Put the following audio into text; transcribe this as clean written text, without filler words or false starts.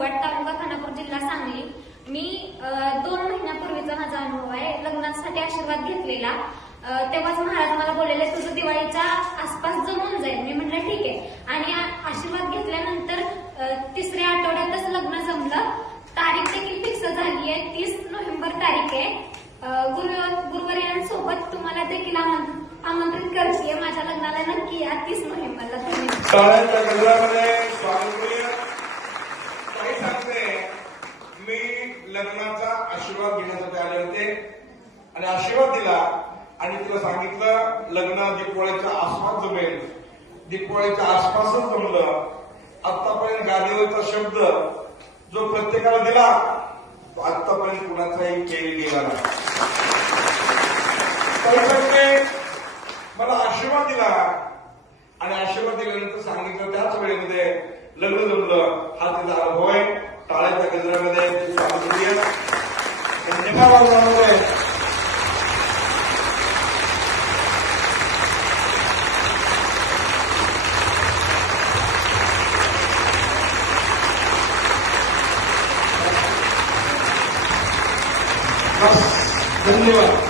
मुरबाड, तालुका खानापूर, जिल्हा सांगली. मी 2 महिन्यापूर्वीचा माझा अनुभव आहे. लग्नासाठी आशीर्वाद घेतलेला. तेव्हाच महाराज मला बोललेले तुझं दिवाळीच्या आसपास जमून जाईल. मी म्हटलं ठीक आहे. आणि आशीर्वाद घेतल्यानंतर 3ऱ्या आठवड्यातच लग्न जमलं. तारीख देखील फिक्स झाली आहे. 30 नोव्हेंबर तारीख आहे. गुरुवर्यांसोबत तुम्हाला देखील आमंत्रित करते. माझ्या लग्नाला नक्की या 30 नोव्हेंबरला. काही सांगते, मी लग्नाचा आशीर्वाद घेण्यासाठी आले होते आणि आशीर्वाद दिला आणि तिला सांगितलं लग्न दीपावळीच्या आसपास जमेल. दीपावळीच्या आसपासच जमलं. आतापर्यंत गादीवरचा शब्द जो प्रत्येकाला दिला तो आतापर्यंत कुणाचाही केली गेला नाही. मला आशीर्वाद दिला आणि आशीर्वाद दिल्यानंतर सांगितलं त्याच वेळेमध्ये लग्न जमलं. हा तिचा अनुभव आहे. टाळ्याच्या गजरामध्ये धन्यवाद.